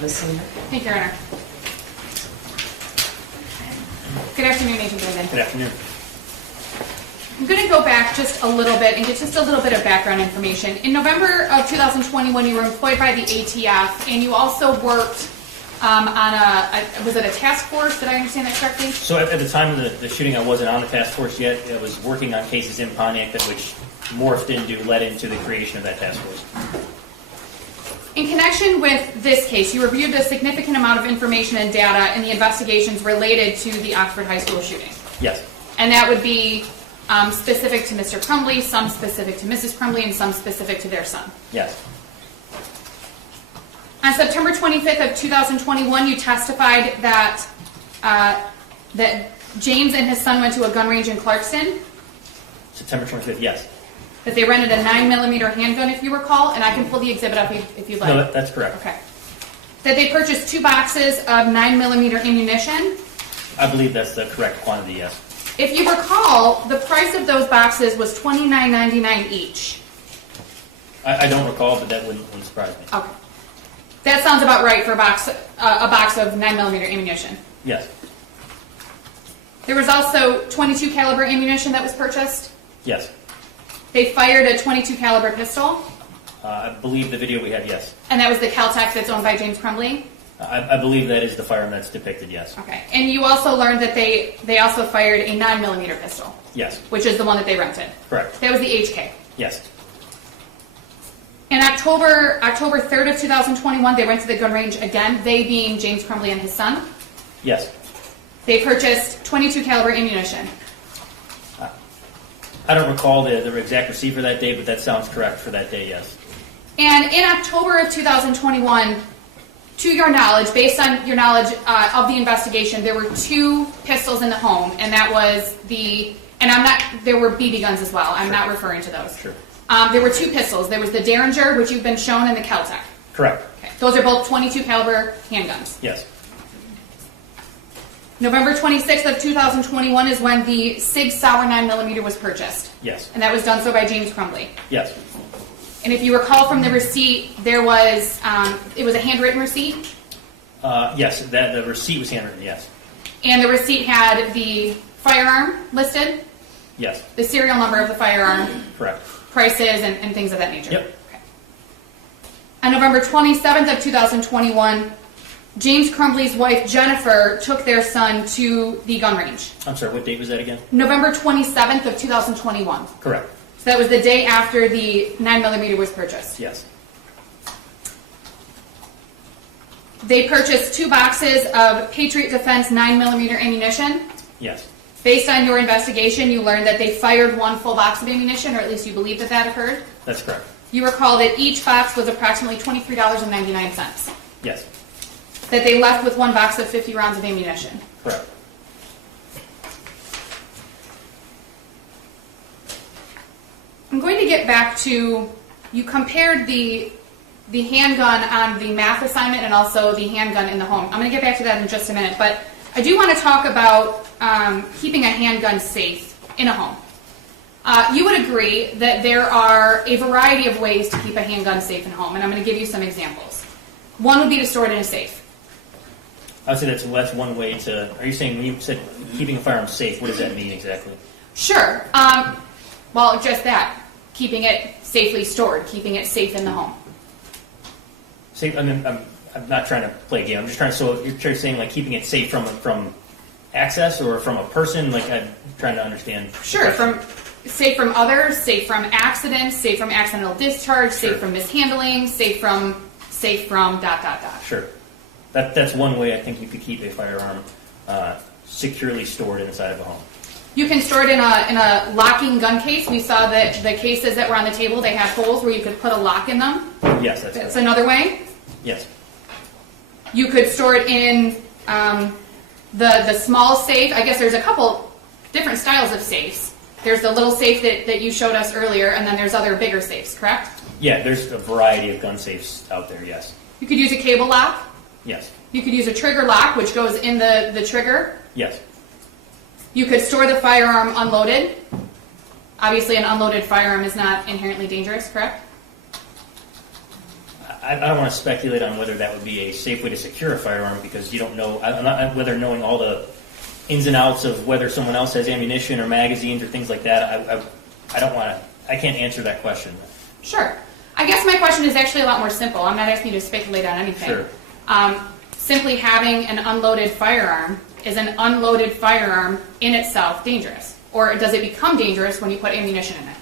Ms. Senior. Thank you, Your Honor. Good afternoon, Agent Brandon. Good afternoon. I'm going to go back just a little bit and get just a little bit of background information. In November of 2021, you were employed by the ATF, and you also worked on was it a task force? Did I understand that correctly? So at the time of the shooting, I wasn't on the task force yet. I was working on cases in Pontiac that which morphed into, led into the creation of that task force. In connection with this case, you reviewed a significant amount of information and data in the investigations related to the Oxford High School shooting. Yes. And that would be specific to Mr. Crumbley, some specific to Mrs. Crumbley, and some specific to their son. Yes. On September 25th of 2021, you testified that that James and his son went to a gun range in Clarkston, September 25th, yes. that they rented a 9mm handgun, if you recall, and I can pull the exhibit up if you'd like. No, that's correct. Okay. That they purchased 2 boxes of 9mm ammunition. I believe that's the correct quantity, yes. If you recall, the price of those boxes was $29.99 each. I don't recall, but that wouldn't surprise me. Okay. That sounds about right for a box of 9mm ammunition. Yes. There was also .22 caliber ammunition that was purchased. Yes. They fired a .22 caliber pistol. I believe the video we have, yes. And that was the Caltech that's owned by James Crumbley? I believe that is the firearm that's depicted, yes. Okay. And you also learned that they also fired a 9mm pistol. Yes. Which is the one that they rented. Correct. That was the HK. Yes. In October 3rd of 2021, they went to the gun range again, they being James Crumbley and his son. Yes. They purchased .22 caliber ammunition. I don't recall the exact receipt for that day, but that sounds correct for that day, yes. And in October of 2021, to your knowledge, based on your knowledge of the investigation, there were 2 pistols in the home, and that was there were BB guns as well. I'm not referring to those. Sure. There were 2 pistols. There was the Derringer, which you've been shown, and the Caltech. Correct. Okay. Those are both .22 caliber handguns. Yes. November 26th of 2021 is when the Sig Sauer 9mm was purchased. Yes. And that was done so by James Crumbley. Yes. And if you recall from the receipt, there was it was a handwritten receipt. Yes, the receipt was handwritten, yes. And the receipt had the firearm listed. Yes. The serial number of the firearm. Correct. Prices and things of that nature. Yep. Okay. On November 27th of 2021, James Crumbley's wife, Jennifer, took their son to the gun range. I'm sorry, what date was that again? November 27th of 2021. Correct. So that was the day after the 9mm was purchased. Yes. They purchased 2 boxes of Patriot Defense 9mm ammunition. Yes. Based on your investigation, you learned that they fired 1 full box of ammunition, or at least you believe that that occurred. That's correct. You recall that each box was approximately $23.99. Yes. That they left with 1 box of 50 rounds of ammunition. Correct. I'm going to get back to, you compared the handgun on the math assignment and also the handgun in the home. I'm going to get back to that in just a minute, but I do want to talk about keeping a handgun safe in a home. You would agree that there are a variety of ways to keep a handgun safe in a home, and I'm going to give you some examples. One would be to store it in a safe. I would say that's one way to... Are you saying, when you said keeping a firearm safe, what does that mean exactly? Sure. Well, just that. Keeping it safely stored, keeping it safe in the home. Safe, I mean, I'm not trying to play a game. I'm just trying to... So you're saying like keeping it safe from access or from a person? Like I'm trying to understand. Sure. Safe from others, safe from accidents, safe from accidental discharge, Sure. safe from mishandling, safe from ... Sure. That's one way I think you could keep a firearm securely stored inside of a home. You can store it in a locking gun case. We saw that the cases that were on the table, they had holes where you could put a lock in them. Yes, that's That's correct. another way. Yes. You could store it in the small safe. I guess there's a couple different styles of safes. There's the little safe that you showed us earlier, and then there's other bigger safes, correct? Yeah, there's a variety of gun safes out there, yes. You could use a cable lock. Yes. You could use a trigger lock, which goes in the trigger. Yes. You could store the firearm unloaded. Obviously, an unloaded firearm is not inherently dangerous, correct? I don't want to speculate on whether that would be a safe way to secure a firearm because you don't know. I'm not whether knowing all the ins and outs of whether someone else has ammunition or magazines or things like that. I don't want to. I can't answer that question. Sure. I guess my question is actually a lot more simple. I'm not asking you to speculate on anything. Sure. Simply having an unloaded firearm, is an unloaded firearm in itself dangerous? Or does it become dangerous when you put ammunition in it?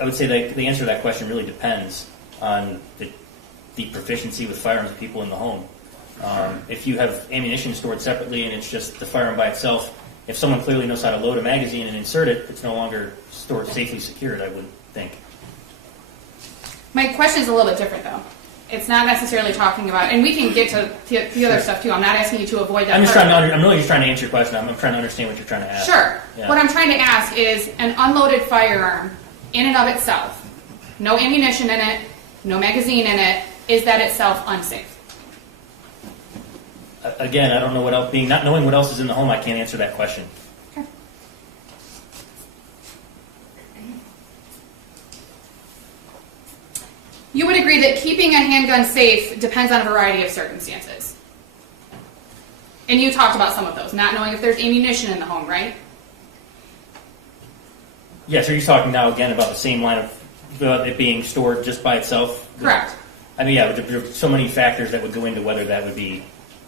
I would say that the answer to that question really depends on the proficiency with firearms of people in the home. If you have ammunition stored separately and it's just the firearm by itself, if someone clearly knows how to load a magazine and insert it, it's no longer stored safely secured, I would think. My question is a little bit different, though. It's not necessarily talking about, and we can get to the other stuff too. I'm not asking you to avoid that. I'm really just trying to answer your question. I'm trying to understand what you're trying to ask. Sure. Yeah. What I'm trying to ask is an unloaded firearm, in and of itself, no ammunition in it, no magazine in it, is that itself unsafe? Again, I don't know what else. Not knowing what else is in the home, I can't answer that question. Okay. You would agree that keeping a handgun safe depends on a variety of circumstances. And you talked about some of those, not knowing if there's ammunition in the home, right? Yes, are you talking now again about the same line of it being stored just by itself? Correct. I mean, yeah, there's so many factors that would go into whether that would be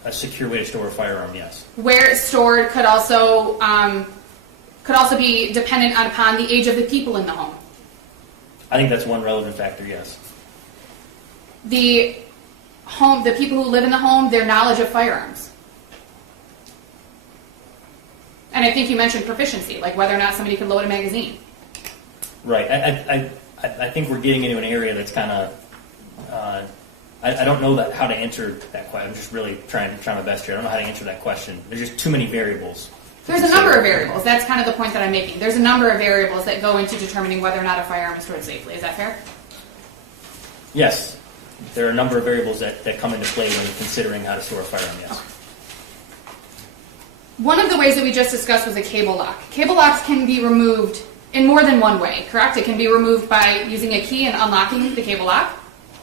a secure way to store a firearm, yes. Where it's stored could also be dependent upon the age of the people in the home. I think that's one relevant factor, yes. The people who live in the home, their knowledge of firearms. And I think you mentioned proficiency, like whether or not somebody could load a magazine. Right. I think we're getting into an area that's kind of. I don't know how to answer that question. I'm just really trying my best here. I don't know how to answer that question. There's just too many variables. There's a number of variables. That's kind of the point that I'm making. There's a number of variables that go into determining whether or not a firearm is stored safely. Is that fair? Yes. There are a number of variables that come into play when considering how to store a firearm, yes. Okay. One of the ways that we just discussed was a cable lock. Cable locks can be removed in more than one way, correct? It can be removed by using a key and unlocking the cable lock?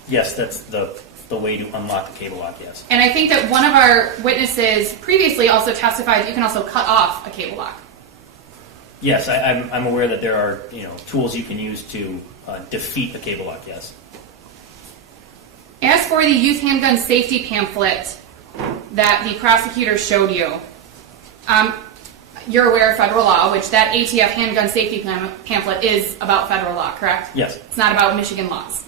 Yes, that's the way to unlock the cable lock, yes. And I think that one of our witnesses previously also testified that you can also cut off a cable lock. Yes, I'm aware that there are tools you can use to defeat a cable lock, yes. As for the youth handgun safety pamphlet that the prosecutor showed you, you're aware of federal law, which that ATF handgun safety pamphlet is about federal law, correct? Yes. It's not about Michigan laws.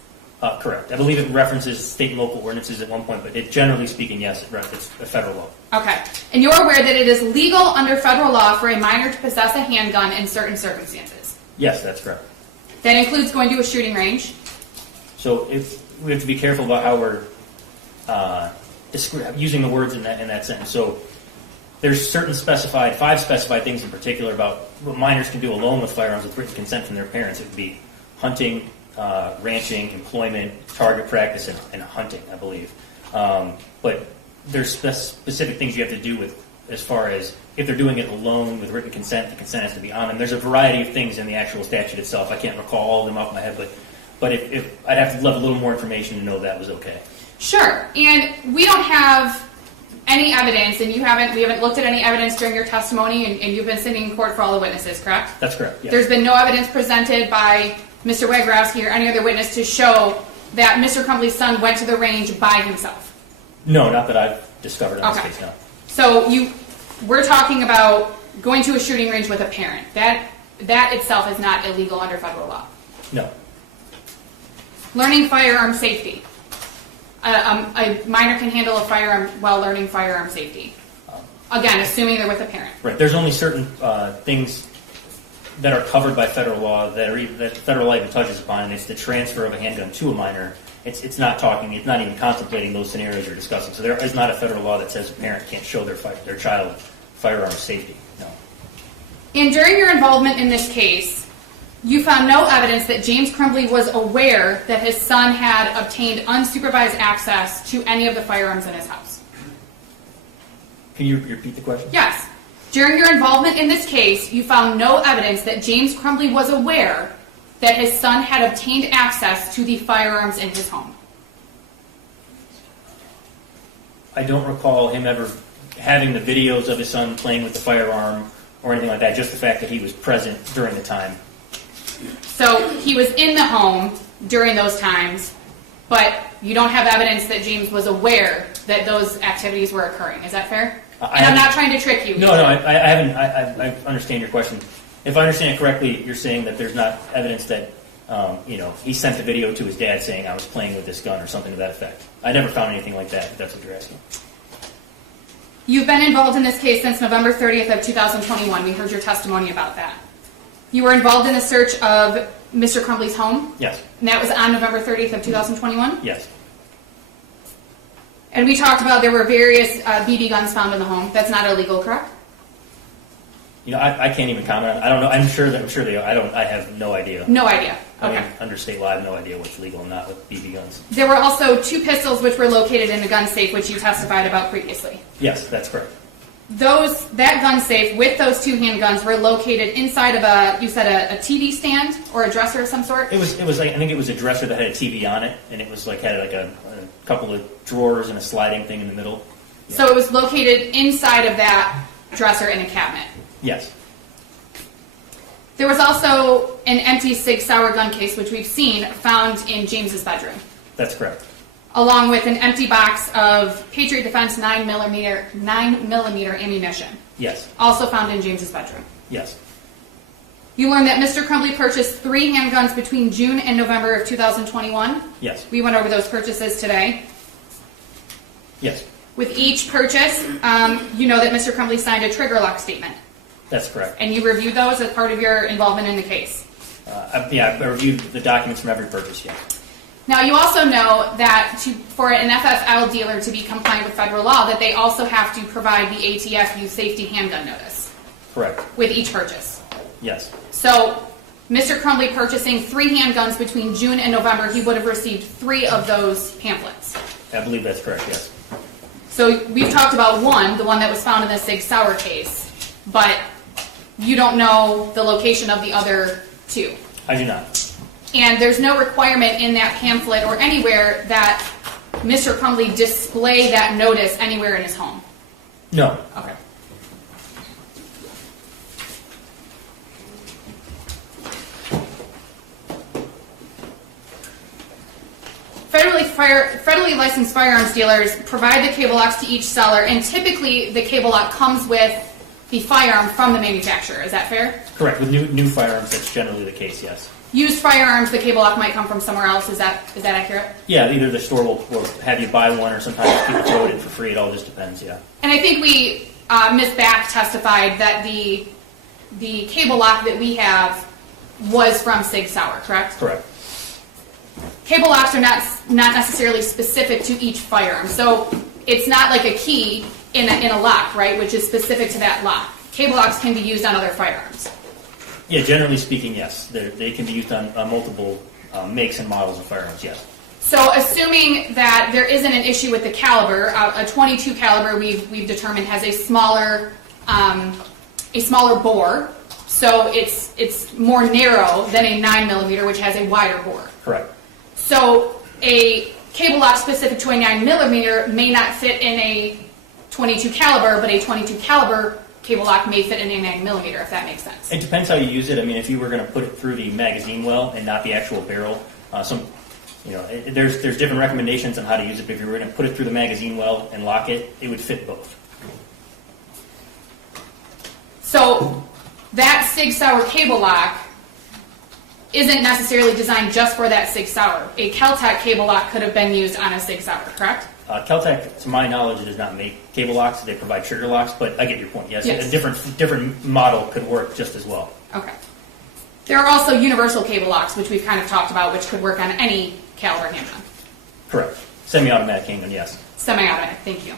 Correct. I believe it references state and local ordinances at one point, but generally speaking, yes, it's a federal law. Okay. And you're aware that it is legal under federal law for a minor to possess a handgun in certain circumstances? Yes, that's correct. That includes going to a shooting range? So we have to be careful about how we're using the words in that sentence. So there's five specified things in particular about what minors can do alone with firearms with written consent from their parents. It would be hunting, ranching, employment, target practice, and hunting, I believe. But there's specific things you have to do with as far as if they're doing it alone with written consent, the consent has to be on them. There's a variety of things in the actual statute itself. I can't recall all of them off my head, but if I'd have to love a little more information to know that was okay. Sure. And we don't have any evidence, and we haven't looked at any evidence during your testimony, and you've been sitting in court for all the witnesses, correct? That's correct, yes. There's been no evidence presented by Mr. Wagrowski or any other witness to show that Mr. Crumbley's son went to the range by himself? No, not that I've discovered in this case, no. So we're talking about going to a shooting range with a parent. That itself is not illegal under federal law. No. Learning firearm safety. A minor can handle a firearm while learning firearm safety. Again, assuming they're with a parent. Right. There's only certain things that are covered by federal law that federal law even touches upon, and it's the transfer of a handgun to a minor. It's not even contemplating those scenarios you're discussing. So there is not a federal law that says a parent can't show their child firearm safety. No. And during your involvement in this case, you found no evidence that James Crumbley was aware that his son had obtained unsupervised access to any of the firearms in his house. Can you repeat the question? Yes. During your involvement in this case, you found no evidence that James Crumbley was aware that his son had obtained access to the firearms in his home? I don't recall him ever having the videos of his son playing with the firearm or anything like that, just the fact that he was present during the time. So he was in the home during those times, but you don't have evidence that James was aware that those activities were occurring. Is that fair? And I'm not trying to trick you. No, I haven't. I understand your question. If I understand it correctly, you're saying that there's not evidence that he sent the video to his dad saying I was playing with this gun or something to that effect. I never found anything like that, if that's what you're asking. You've been involved in this case since November 30th of 2021. We heard your testimony about that. You were involved in the search of Mr. Crumbley's home? Yes. And that was on November 30th of 2021? Yes. And we talked about there were various BB guns found in the home. That's not illegal, correct? I can't even comment on it. I don't know. I'm sure they are. I have no idea. No idea. Okay. I mean, under state law, I have no idea what's legal and not with BB guns. There were also 2 pistols which were located in a gun safe, which you testified about previously. Yes, that's correct. That gun safe with those 2 handguns were located inside of a TV stand or a dresser of some sort? It was like, I think it was a dresser that had a TV on it, and it was like had like a couple of drawers and a sliding thing in the middle. Yeah. So it was located inside of that dresser in a cabinet? Yes. There was also an empty Sig Sauer gun case, which we've seen, found in James's bedroom. That's correct. Along with an empty box of Patriot Defense 9mm ammunition. Yes. Also found in James's bedroom. Yes. You learned that Mr. Crumbley purchased 3 handguns between June and November of 2021. Yes. We went over those purchases today. Yes. With each purchase, you know that Mr. Crumbley signed a trigger lock statement. That's correct. And you reviewed those as part of your involvement in the case. I reviewed the documents from every purchase, yeah. Now, you also know that for an FFL dealer to be compliant with federal law, that they also have to provide the ATF youth safety handgun notice. Correct. With each purchase. Yes. So, Mr. Crumbley purchasing 3 handguns between June and November, he would have received 3 of those pamphlets. I believe that's correct, yes. So, we've talked about one, the one that was found in the Sig Sauer case, but you don't know the location of the other 2. I do not. And there's no requirement in that pamphlet or anywhere that Mr. Crumbley display that notice anywhere in his home. No. Okay. Federally licensed firearms dealers provide the cable locks to each seller, and typically the cable lock comes with the firearm from the manufacturer. Is that fair? Correct. With new firearms, that's generally the case, yes. Used firearms, the cable lock might come from somewhere else. Is that accurate? Yeah, either the store will have you buy one, or sometimes people throw it in for free. It all just depends, yeah. And I think Ms. Back testified that the cable lock that we have was from Sig Sauer, correct? Correct. Cable locks are not necessarily specific to each firearm. So it's not like a key in a lock, right, which is specific to that lock. Cable locks can be used on other firearms. Yeah, generally speaking, yes. They can be used on multiple makes and models of firearms, yes. So assuming that there isn't an issue with the caliber, a 22 caliber we've determined has a smaller bore, so it's more narrow than a 9mm, which has a wider bore. Correct. So a cable lock specific to a 9mm may not fit in a 22 caliber, but a 22 caliber cable lock may fit in a 9mm, if that makes sense. It depends how you use it. I mean, if you were going to put it through the magazine well and not the actual barrel, there's different recommendations on how to use it. But if you were going to put it through the magazine well and lock it, it would fit both. So that Sig Sauer cable lock isn't necessarily designed just for that Sig Sauer. A Kel-Tec cable lock could have been used on a Sig Sauer, correct? Kel-Tec, to my knowledge, does not make cable locks. They provide trigger locks, but I get your point. Yes. Yes. A different model could work just as well. Okay. There are also universal cable locks, which we've kind of talked about, which could work on any caliber handgun. Correct. Semi-automatic handgun, yes. Semi-automatic, thank you.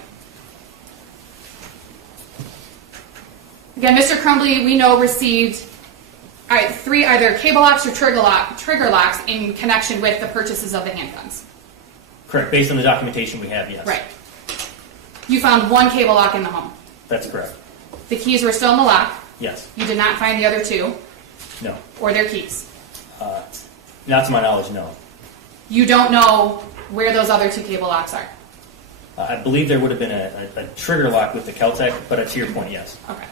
Again, Mr. Crumbley, we know, received 3 either cable locks or trigger locks in connection with the purchases of the handguns. Correct. Based on the documentation we have, yes. Right. You found 1 cable lock in the home. That's correct. The keys were still in the lock. Yes. You did not find the other 2. No. Or their keys. Not to my knowledge, no. You don't know where those other 2 cable locks are? I believe there would have been a trigger lock with the Keltec, but to your point, yes. Okay.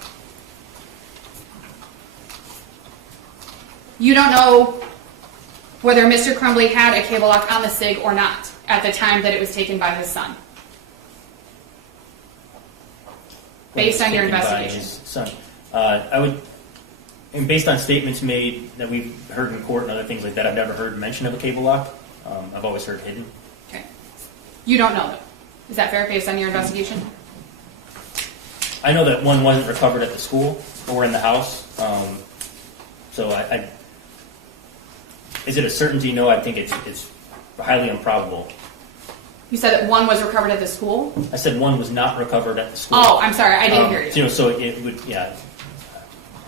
You don't know whether Mr. Crumbley had a cable lock on the SIG or not at the time that it was taken by his son? Based on your investigation. His son. I would, and based on statements made that we've heard in court and other things like that, I've never heard mention of a cable lock. I've always heard hidden. Okay. You don't know, though. Is that fair, based on your investigation? I know that one wasn't recovered at the school or in the house. So is it a certainty? No, I think it's highly improbable. You said that one was recovered at the school? I said one was not recovered at the school. Oh, I'm sorry, I didn't hear you. So it would, yeah.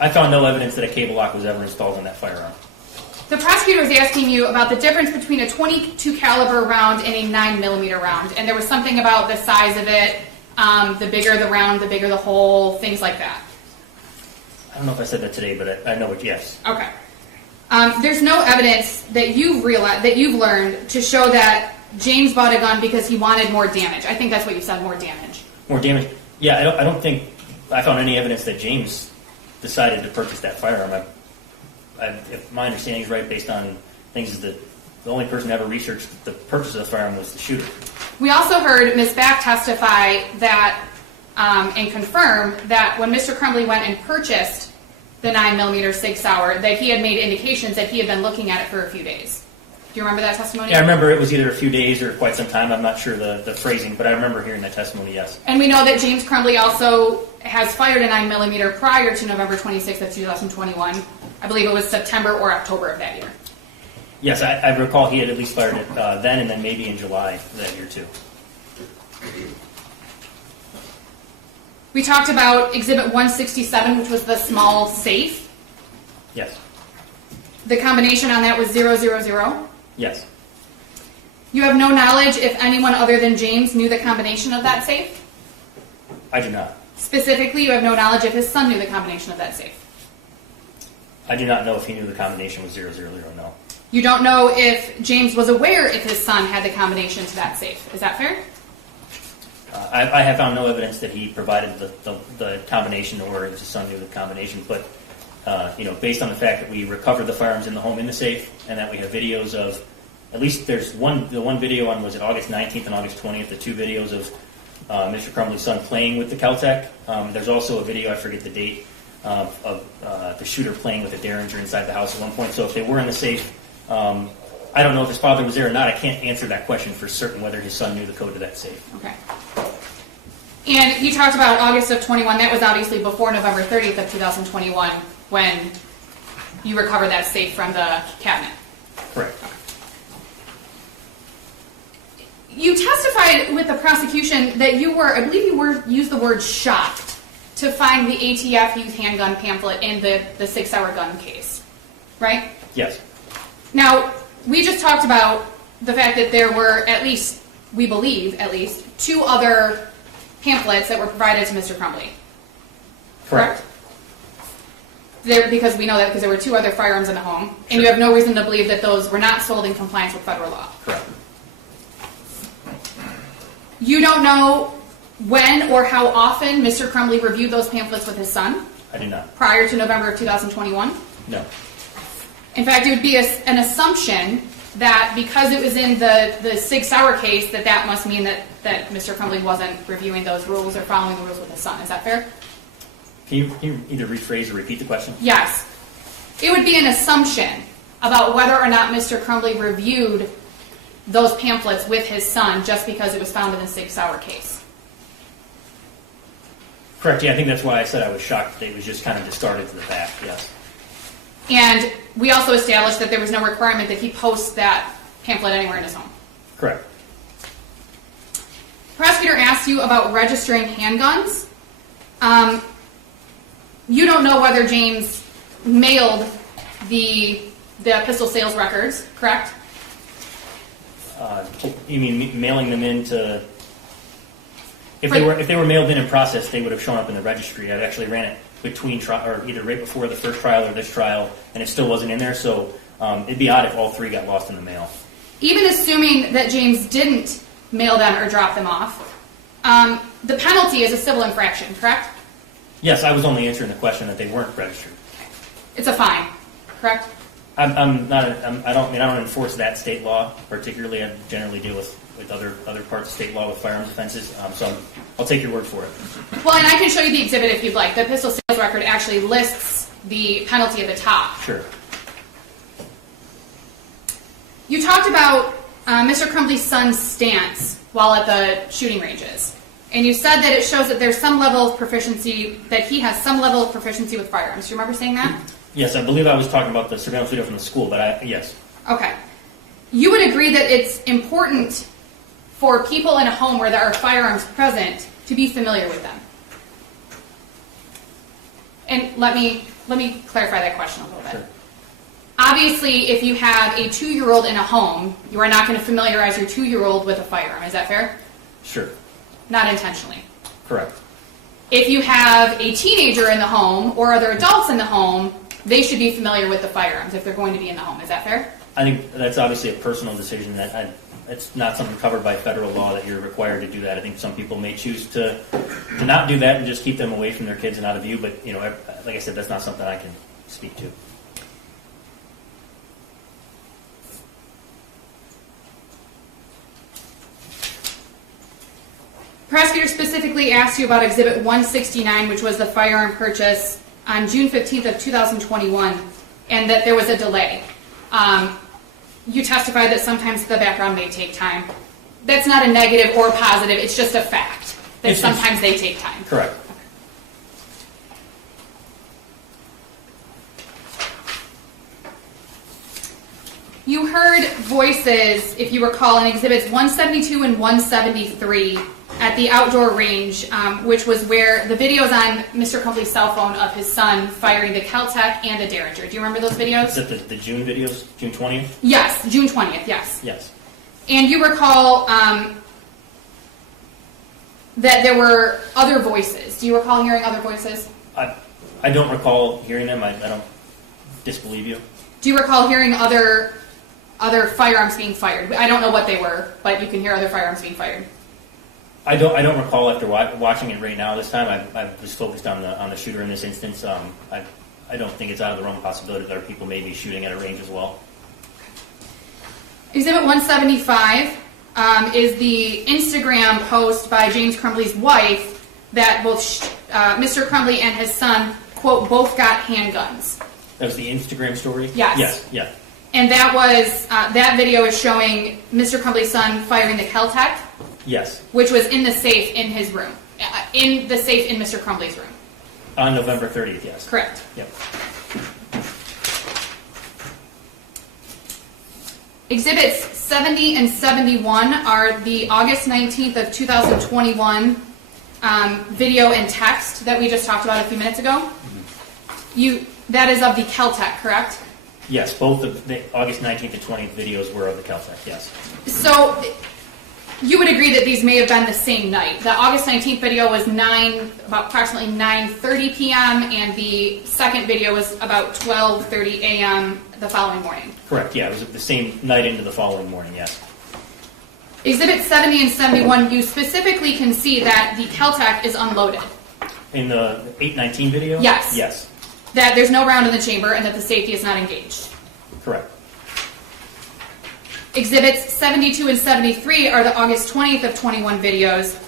I found no evidence that a cable lock was ever installed on that firearm. The prosecutor was asking you about the difference between a .22 caliber round and a 9mm round, and there was something about the size of it, the bigger the round, the bigger the hole, things like that. I don't know if I said that today, but I know it. Yes. Okay. There's no evidence that you've learned to show that James bought a gun because he wanted more damage. I think that's what you said, more damage. More damage. Yeah, I don't think I found any evidence that James decided to purchase that firearm. If my understanding is right, based on things, is that the only person ever researched the purchase of the firearm was the shooter. We also heard Ms. Back testify that and confirm that when Mr. Crumbley went and purchased the 9mm Sig Sauer, that he had made indications that he had been looking at it for a few days. Do you remember that testimony? Yeah, I remember it was either a few days or quite some time. I'm not sure the phrasing, but I remember hearing that testimony, yes. And we know that James Crumbley also has fired a 9mm prior to November 26th of 2021. I believe it was September or October of that year. Yes, I recall he had at least fired it then and then maybe in July of that year too. We talked about Exhibit 167, which was the small safe. Yes. The combination on that was 000. Yes. You have no knowledge if anyone other than James knew the combination of that safe? I do not. Specifically, you have no knowledge if his son knew the combination of that safe? I do not know if he knew the combination was 000, no. You don't know if James was aware if his son had the combination to that safe. Is that fair? I have found no evidence that he provided the combination or his son knew the combination, but based on the fact that we recovered the firearms in the home in the safe and that we have videos of, at least there's the one video on, was it August 19th and August 20th, the 2 videos of Mr. Crumbley's son playing with the Keltec. There's also a video, I forget the date, of the shooter playing with a Derringer inside the house at one point. So if they were in the safe, I don't know if his father was there or not. I can't answer that question for certain whether his son knew the code to that safe. Okay. And you talked about August of 21. That was obviously before November 30th of 2021 when you recovered that safe from the cabinet. Correct. Okay. You testified with the prosecution that you were, I believe you used the word shocked to find the ATF used handgun pamphlet in the 6 Sauer gun case, right? Yes. Now, we just talked about the fact that there were at least, we believe at least, 2 other pamphlets that were provided to Mr. Crumbley. Correct. Because we know that because there were 2 other firearms in the home, and you have no reason to believe that those were not sold in compliance with federal law. Correct. You don't know when or how often Mr. Crumbley reviewed those pamphlets with his son? I do not. Prior to November of 2021? No. In fact, it would be an assumption that because it was in the Sig Sauer case, that must mean that Mr. Crumbley wasn't reviewing those rules or following the rules with his son. Is that fair? Can you either rephrase or repeat the question? Yes. It would be an assumption about whether or not Mr. Crumbley reviewed those pamphlets with his son just because it was found in the Sig Sauer case. Correct. Yeah, I think that's why I said I was shocked that it was just kind of discarded to the back. Yes. And we also established that there was no requirement that he post that pamphlet anywhere in his home. Correct. Prosecutor asked you about registering handguns. You don't know whether James mailed the pistol sales records, correct? You mean mailing them into? If they were mailed in process, they would have shown up in the registry. I actually ran it between or either right before the first trial or this trial, and it still wasn't in there. So It'd be odd if all three got lost in the mail. Even assuming that James didn't mail them or drop them off, the penalty is a civil infraction, correct? Yes, I was only answering the question that they weren't registered. It's a fine, correct? I don't enforce that state law particularly. I generally deal with other parts of state law with firearms offenses. So I'll take your word for it. Well, and I can show you the exhibit if you'd like. The pistol sales record actually lists the penalty at the top. Sure. You talked about Mr. Crumbley's son's stance while at the shooting ranges. And you said that it shows that there's some level of proficiency, that he has some level of proficiency with firearms. Do you remember saying that? Yes, I believe I was talking about the surveillance video from the school, but yes. Okay. You would agree that it's important for people in a home where there are firearms present to be familiar with them. And let me clarify that question a little bit. Sure. Obviously, if you have a 2-year-old in a home, you are not going to familiarize your 2-year-old with a firearm. Is that fair? Sure. Not intentionally. Correct. If you have a teenager in the home or other adults in the home, they should be familiar with the firearms if they're going to be in the home. Is that fair? I think that's obviously a personal decision. It's not something covered by federal law that you're required to do that. I think some people may choose to not do that and just keep them away from their kids and out of view. But like I said, that's not something I can speak to. Prosecutor specifically asked you about Exhibit 169, which was the firearm purchase on June 15th of 2021, and that there was a delay. You testified that sometimes the background may take time. That's not a negative or a positive, it's just a fact that sometimes they take time. Correct. You heard voices, if you recall, in Exhibits 172 and 173 at the outdoor range, which was where the videos on Mr. Crumbley's cell phone of his son firing the Kel-Tec and a Derringer. Do you remember those videos? Is that the June videos? June 20th? Yes, June 20th, yes. Yes. And you recall that there were other voices. Do you recall hearing other voices? I don't recall hearing them. I don't disbelieve you. Do you recall hearing other firearms being fired? I don't know what they were, but you can hear other firearms being fired. I don't recall after watching it right now. This time, I was focused on the shooter in this instance. I don't think it's out of the realm of possibility that other people may be shooting at a range as well. Exhibit 175 is the Instagram post by James Crumbley's wife that both Mr. Crumbley and his son, quote, both got handguns. That was the Instagram story? Yes. Yes, yeah. And that was, that video is showing Mr. Crumbley's son firing the Kel-Tec. Yes. Which was in the safe in his room. In the safe in Mr. Crumbley's room. On November 30th, yes. Correct. Yep. Exhibits 70 and 71 are the August 19th of 2021 video and text that we just talked about a few minutes ago. Mm-hmm. That is of the Kel-Tec, correct? Yes, both of the August 19th and 20th videos were of the Kel-Tec, yes. So you would agree that these may have been the same night. The August 19th video was about approximately 9:30 p.m. and the second video was about 12:30 a.m. the following morning. Correct, yeah, it was the same night into the following morning, yes. Exhibit 70 and 71, you specifically can see that the Kel-Tec is unloaded. In the 819 video? Yes. Yes. That there's no round in the chamber and that the safety is not engaged. Correct. Exhibits 72 and 73 are the August 20th of 21 videos.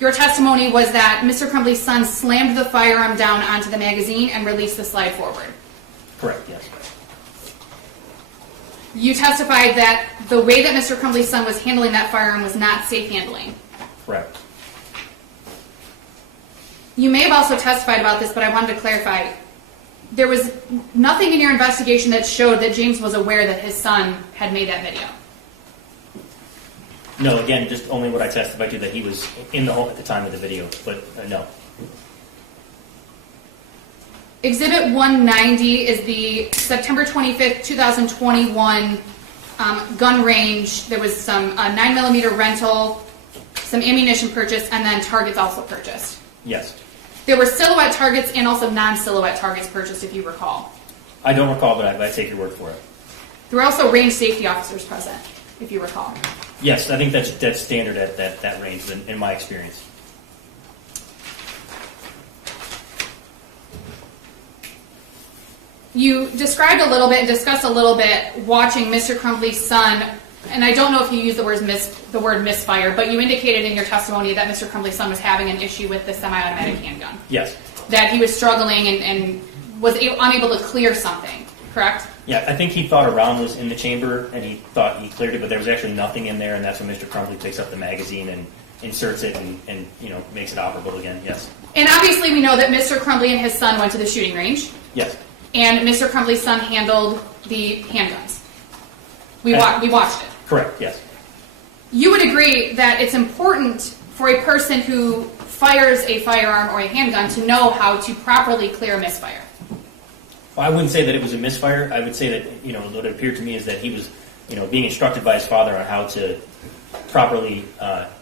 Your testimony was that Mr. Crumbley's son slammed the firearm down onto the magazine and released the slide forward. Correct, yes. You testified that the way that Mr. Crumbley's son was handling that firearm was not safe handling. Correct. You may have also testified about this, but I wanted to clarify. There was nothing in your investigation that showed that James was aware that his son had made that video. No, again, just only what I testified to, that he was in the home at the time of the video, but no. Exhibit 190 is the September 25th, 2021 gun range. There was some 9mm rental, some ammunition purchased, and then targets also purchased. Yes. There were silhouette targets and also non-silhouette targets purchased, if you recall. I don't recall, but I take your word for it. There were also range safety officers present, if you recall. Yes, I think that's standard at that range in my experience. You described a little bit and discussed a little bit watching Mr. Crumbley's son, and I don't know if you used the word misfire, but you indicated in your testimony that Mr. Crumbley's son was having an issue with the semi-automatic handgun. Yes. That he was struggling and was unable to clear something, correct? Yeah, I think he thought a round was in the chamber, and he thought he cleared it, but there was actually nothing in there, and that's when Mr. Crumbley picks up the magazine and inserts it and makes it operable again, yes. And obviously we know that Mr. Crumbley and his son went to the shooting range. Yes. And Mr. Crumbley's son handled the handguns. We watched it. Correct, yes. You would agree that it's important for a person who fires a firearm or a handgun to know how to properly clear a misfire. Well, I wouldn't say that it was a misfire. I would say that, what it appeared to me is that he was, being instructed by his father on how to properly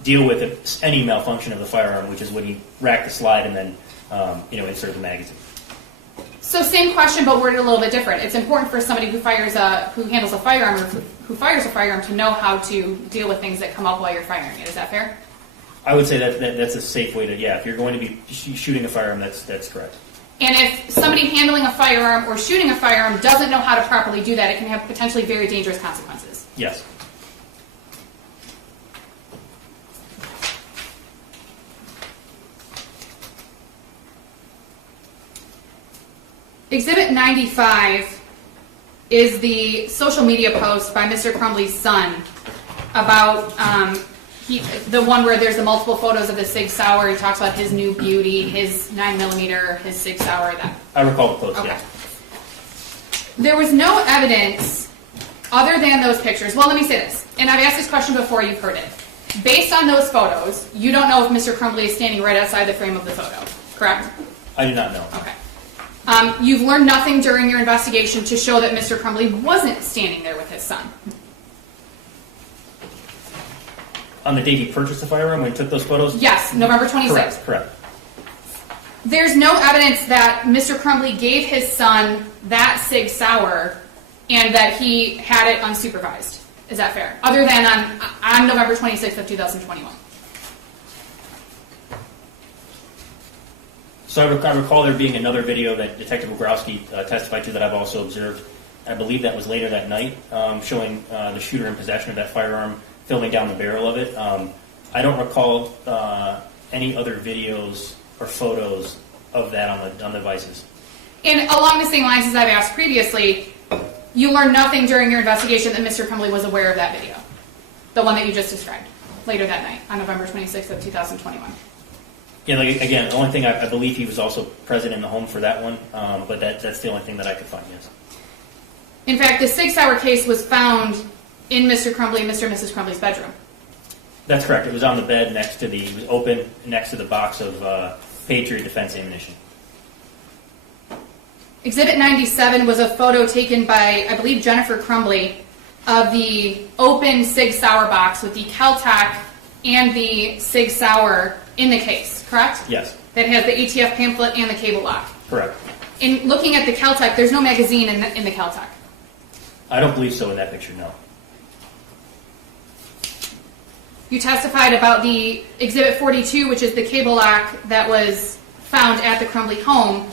deal with any malfunction of the firearm, which is when he racked the slide and then, inserted the magazine. So same question, but worded a little bit different. It's important for somebody who handles a firearm or who fires a firearm to know how to deal with things that come up while you're firing it. Is that fair? I would say that's a safe way to, if you're going to be shooting a firearm, that's correct. And if somebody handling a firearm or shooting a firearm doesn't know how to properly do that, it can have potentially very dangerous consequences. Yes. Exhibit 95 is the social media post by Mr. Crumbley's son about the one where there's the multiple photos of the Sig Sauer. He talks about his new beauty, his 9mm, his Sig Sauer. I recall the post, okay. Yeah. There was no evidence other than those pictures. Well, let me say this, and I've asked this question before, you've heard it. Based on those photos, you don't know if Mr. Crumbley is standing right outside the frame of the photo, correct? I do not know. Okay. You've learned nothing during your investigation to show that Mr. Crumbley wasn't standing there with his son. On the date he purchased the firearm, when he took those photos? Yes, November 26th. Correct. There's no evidence that Mr. Crumbley gave his son that Sig Sauer and that he had it unsupervised. Is that fair? Other than on November 26th of 2021. So I recall there being another video that Detective Wogrowski testified to that I've also observed. I believe that was later that night, showing the shooter in possession of that firearm, filming down the barrel of it. I don't recall any other videos or photos of that on the devices. And along the same lines as I've asked previously, you learned nothing during your investigation that Mr. Crumbley was aware of that video, the one that you just described, later that night on November 26th of 2021. Yeah, again, the only thing I believe he was also present in the home for that one, but that's the only thing that I could find, yes. In fact, the Sig Sauer case was found in Mr. Crumbley and Mr. and Mrs. Crumbley's bedroom. That's correct. It was on the bed it was open next to the box of Patriot Defense ammunition. Exhibit 97 was a photo taken by, I believe, Jennifer Crumbley of the open Sig Sauer box with the Kel-Tac and the Sig Sauer in the case, correct? Yes. That has the ATF pamphlet and the cable lock. Correct. In looking at the Kel-Tac, there's no magazine in the Kel-Tac. I don't believe so in that picture, no. You testified about the Exhibit 42, which is the cable lock that was found at the Crumbley home.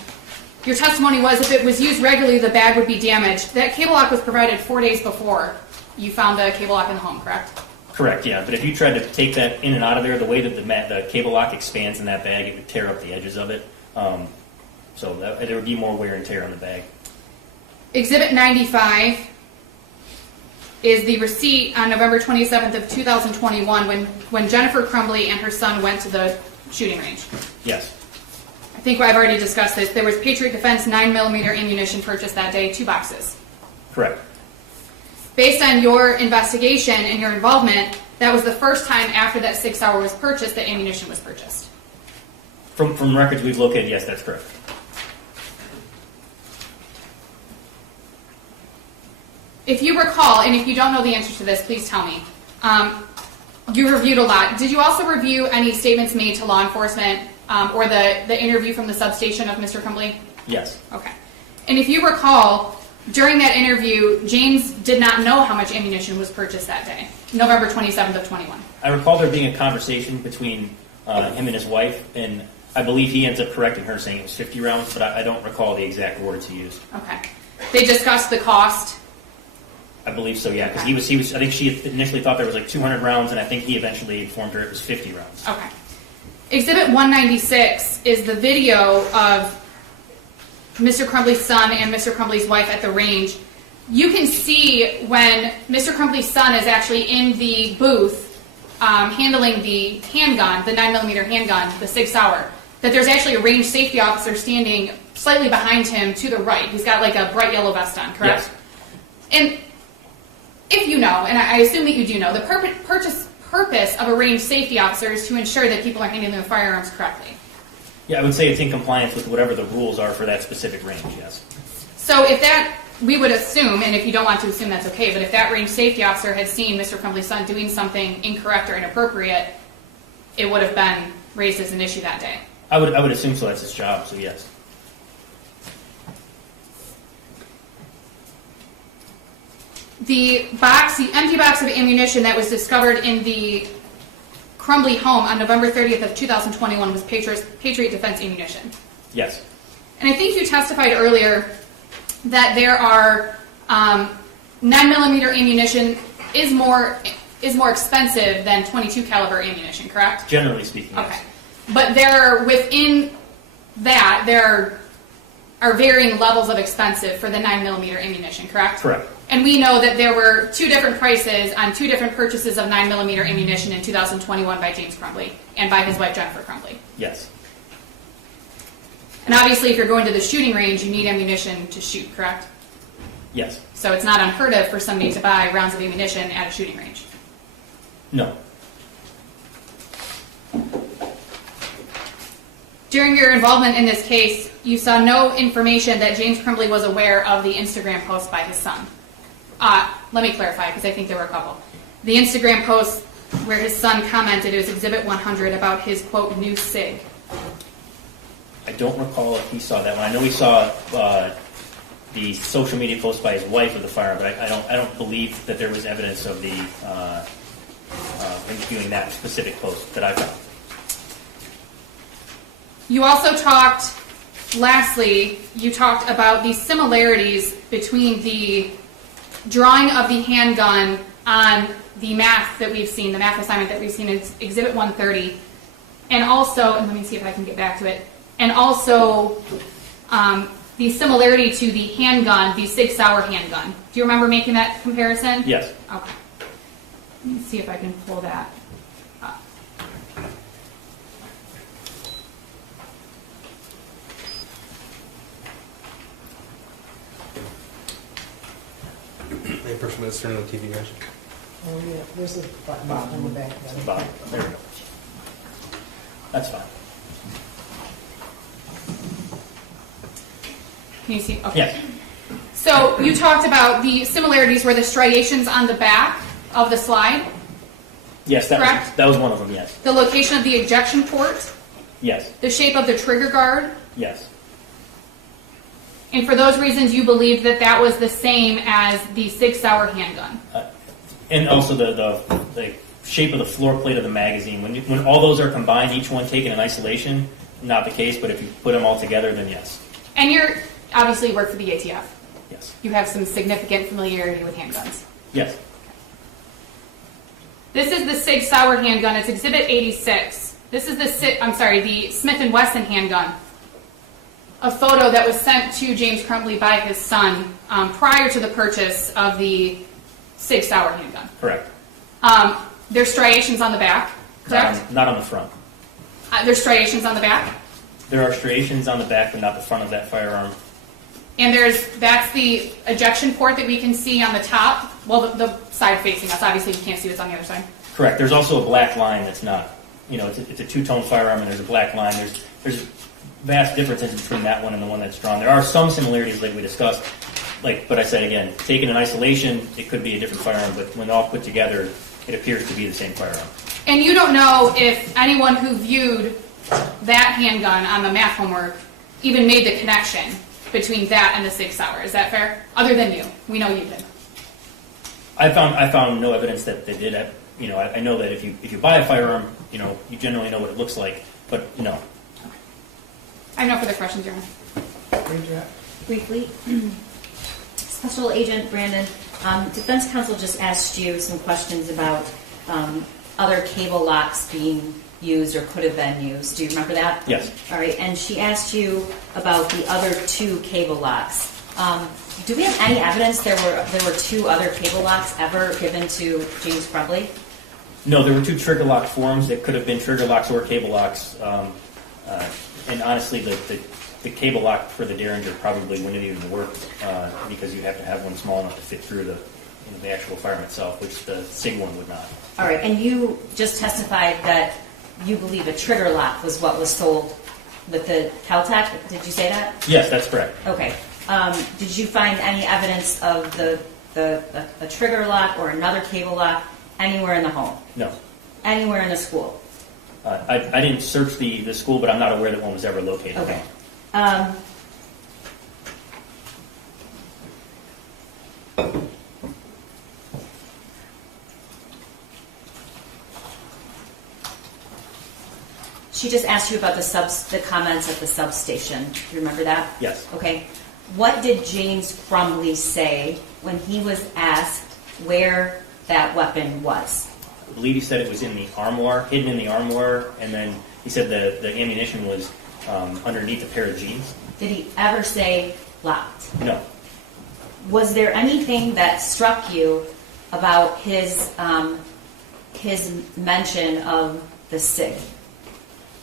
Your testimony was if it was used regularly, the bag would be damaged. That cable lock was provided 4 days before you found the cable lock in the home, correct? Correct, yeah. But if you tried to take that in and out of there, the way that the cable lock expands in that bag, it would tear up the edges of it. So there would be more wear and tear on the bag. Exhibit 95 is the receipt on November 27th of 2021 when Jennifer Crumbley and her son went to the shooting range. Yes. I think I've already discussed this. There was Patriot Defense 9mm ammunition purchased that day, 2 boxes. Correct. Based on your investigation and your involvement, that was the first time after that Sig Sauer was purchased that ammunition was purchased. From records we've located, yes, that's correct. If you recall, and if you don't know the answer to this, please tell me. You reviewed a lot. Did you also review any statements made to law enforcement or the interview from the substation of Mr. Crumbley? Yes. Okay. And if you recall, during that interview, James did not know how much ammunition was purchased that day, November 27th of 21. I recall there being a conversation between him and his wife, and I believe he ends up correcting her, saying it was 50 rounds, but I don't recall the exact words he used. Okay. They discussed the cost. I believe so, yeah, because he was. I think she initially thought there was like 200 rounds, and I think he eventually informed her it was 50 rounds. Okay. Exhibit 196 is the video of Mr. Crumbley's son and Mr. Crumbley's wife at the range. You can see when Mr. Crumbley's son is actually in the booth handling the handgun, the 9mm handgun, the Sig Sauer, that there's actually a range safety officer standing slightly behind him to the right. He's got like a bright yellow vest on, correct? Yes. And if you know, and I assume that you do know, the purpose of a range safety officer is to ensure that people are handling their firearms correctly. Yeah, I would say it's in compliance with whatever the rules are for that specific range, yes. So if that, we would assume, and if you don't want to assume that's okay, but if that range safety officer had seen Mr. Crumbley's son doing something incorrect or inappropriate, it would have been raised as an issue that day. I would assume so. That's his job, so yes. The empty box of ammunition that was discovered in the Crumbley home on November 30th of 2021 was Patriot Defense ammunition. Yes. And I think you testified earlier that there are 9mm ammunition is more expensive than .22 caliber ammunition, correct? Generally speaking, yes. Okay. But within that, there are varying levels of expensive for the 9mm ammunition, correct? Correct. And we know that there were two different prices on two different purchases of 9mm ammunition in 2021 by James Crumbley and by his wife Jennifer Crumbley. Yes. And obviously, if you're going to the shooting range, you need ammunition to shoot, correct? Yes. So it's not unheard of for somebody to buy rounds of ammunition at a shooting range. No. During your involvement in this case, you saw no information that James Crumbley was aware of the Instagram post by his son. Let me clarify, because I think there were a couple. The Instagram post where his son commented, it was Exhibit 100, about his, quote, new SIG. I don't recall if he saw that one. I know he saw the social media post by his wife of the firearm, but I don't believe that there was evidence of the him viewing that specific post that I found. You also talked, lastly, you talked about the similarities between the drawing of the handgun on the math that we've seen, the math assignment that we've seen in Exhibit 130, and also, and let me see if I can get back to it, and also the similarity to the handgun, the Sig Sauer handgun. Do you remember making that comparison? Yes. Okay. Let me see if I can pull that up. Any person that's turning on the TV, guys? Oh, yeah, there's a button on the back. Bob, there we go. That's fine. Can you see? Okay. Yes. So you talked about the similarities were the striations on the back of the slide, Yes, Correct? that was one of them, yes. the location of the ejection port, Yes. the shape of the trigger guard, Yes. and for those reasons you believe that that was the same as the Sig Sauer handgun. And also the shape of the floor plate of the magazine. When all those are combined, each one taken in isolation, not the case, but if you put them all together, then yes. And you're obviously work for the ATF. Yes. You have some significant familiarity with handguns. Yes. This is the Sig Sauer handgun. It's Exhibit 86. This is the Smith & Wesson handgun. A photo that was sent to James Crumbley by his son prior to the purchase of the Sig Sauer handgun. Correct. There's striations on the back, correct? Not on the front. There's striations on the back. There are striations on the back, but not the front of that firearm. And that's the ejection port that we can see on the top. Well, the side facing us. Obviously, you can't see what's on the other side. Correct. There's also a black line that's not, it's a two-tone firearm, and there's a black line. There's vast differences between that one and the one that's drawn. There are some similarities, like we discussed. But I said again, taken in isolation, it could be a different firearm, but when all put together, it appears to be the same firearm. And you don't know if anyone who viewed that handgun on the math homework even made the connection between that and the 6 hour. Is that fair? Other than you. We know you did. I found no evidence that they did it. You know, I know that if you buy a firearm, you know, you generally know what it looks like, but no. I have no further questions, Your Honor. Briefly, Special Agent Brandon, Defense Counsel just asked you some questions about other cable locks being used or could have been used. Do you remember that? Yes. All right, and she asked you about the other 2 cable locks. Do we have any evidence there were 2 other cable locks ever given to James Crumbley? No, there were 2 trigger lock forms that could have been trigger locks or cable locks. And honestly, the cable lock for the Derringer probably wouldn't even work because you have to have one small enough to fit through the actual firearm itself, which the SIG one would not. All right, and you just testified that you believe a trigger lock was what was sold with the Caltech. Did you say that? Yes, that's correct. Okay. Did you find any evidence of a trigger lock or another cable lock anywhere in the home? No. Anywhere in the school? I didn't search the school, but I'm not aware that one was ever located. Okay. She just asked you about the comments at the substation. Do you remember that? Yes. Okay. What did James Crumbley say when he was asked where that weapon was? I believe he said it was in the armoire, hidden in the armoire, and then he said the ammunition was underneath a pair of jeans. Did he ever say locked? No. Was there anything that struck you about his mention of the SIG?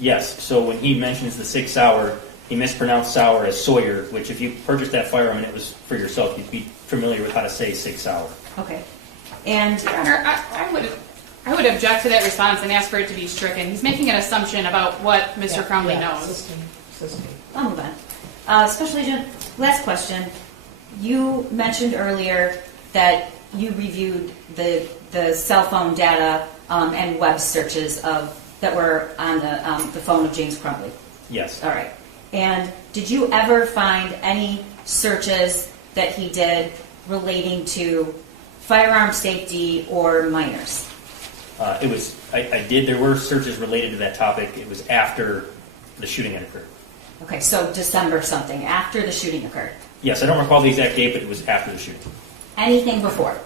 Yes. So when he mentions the 6 Sauer, he mispronounced Sauer as Sawyer, which if you purchased that firearm and it was for yourself, you'd be familiar with how to say 6 Sauer. Okay. And Your Honor, I would object to that response and ask for it to be stricken. He's making an assumption about what Mr. Crumbley knows. I'll move on. Special Agent, last question. You mentioned earlier that you reviewed the cell phone data and web searches that were on the phone of James Crumbley. Yes. All right. And did you ever find any searches that he did relating to firearm safety or minors? I did. There were searches related to that topic. It was after the shooting had occurred. Okay, so December something, after the shooting occurred. Yes, I don't recall the exact date, but it was after the shooting. Anything before?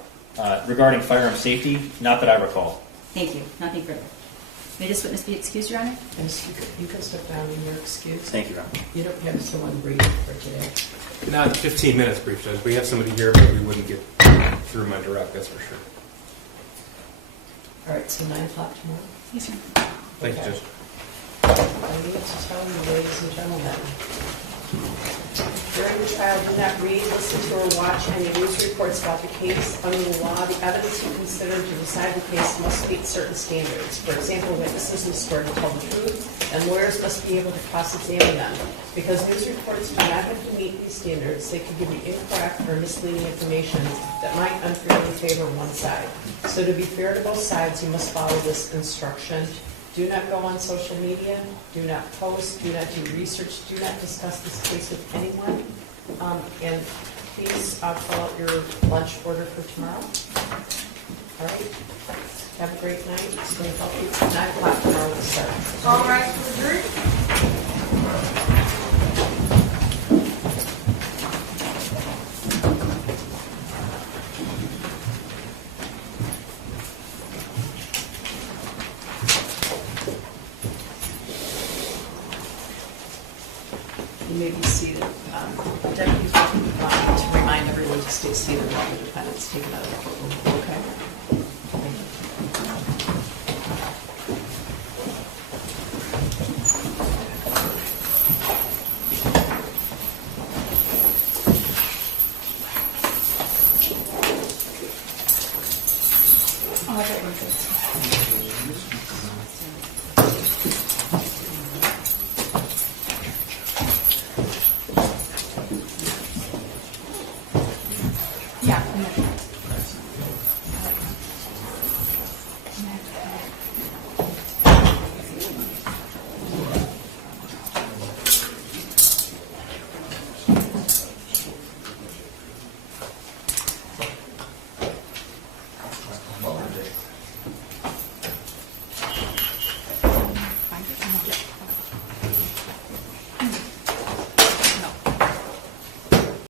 Regarding firearm safety, not that I recall. Thank you. Nothing further. May this witness be excused, Your Honor? Yes, you can step down in your excuse. Thank you, Ron. You don't have someone briefed for today. Not 15 minutes brief, Judge. We have somebody here, but we wouldn't get through my direct, that's for sure. All right, so 9 o'clock tomorrow. Yes, sir. Thank you, Judge. I need to tell you, ladies and gentlemen, during the trial, do not read, listen to, or watch any news reports about the case. Under the law, the evidence you consider to decide the case must meet certain standards. For example, witnesses must swear to tell the truth, and lawyers must be able to cross-examine them. Because news reports do not have to meet these standards, they could give you incorrect or misleading information that might unfairly favor one side. So to be fair to both sides, you must follow this instruction. Do not go on social media, do not post, do not do research, do not discuss this case with anyone. And please fill out your lunch order for tomorrow. All right. Have a great night. It's going to help you. 9 o'clock tomorrow will start. All right, for the jury. You may be seated. Deputies will to remind everyone to stay seated while the defendant's taken out of the courtroom. Okay?